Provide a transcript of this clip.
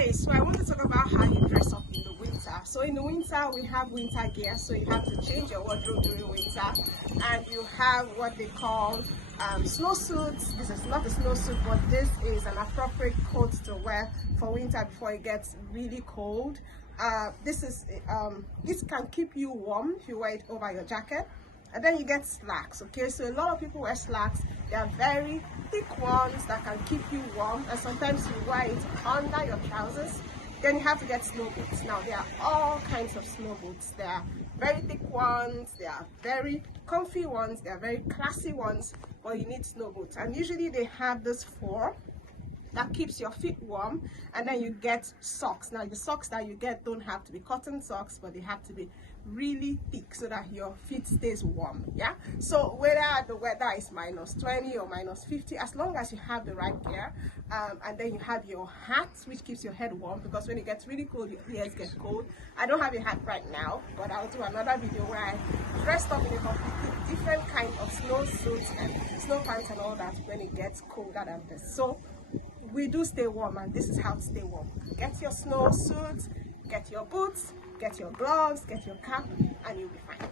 Guys, so I want to talk about how you dress up in the winter. So in the winter we have winter gear, so you have to change your wardrobe during winter, and you have what they call snow suits. This is not a snow suit, but this is an appropriate coat to wear for winter before it gets really cold. This can keep you warm if you wear it over your jacket. And then you get slacks. Okay, so a lot of people wear slacks. They are very thick ones that can keep you warm, and sometimes you wear it under your trousers. Then you have to get snow boots. Now there are all kinds of snow boots. There are very thick ones, there are very comfy ones, there are very classy ones, but you need snow boots. And usually they have this fur that keeps your feet warm. And then you get socks. Now the socks that you get don't have to be cotton socks, but they have to be really thick so that your feet stays warm. Yeah, so whether the weather is -20 or -50, as long as you have the right gear, and then you have your hat, which keeps your head warm, because when it gets really cold your ears get cold. I don't have a hat right now, but I'll do another video where I dressed up in a completely different kind of snow suits and snow pants and all that when it gets colder than this. So we do stay warm, and this is how to stay warm. Get your snow suits, get your boots, get your gloves, get your cap, and you'll be fine.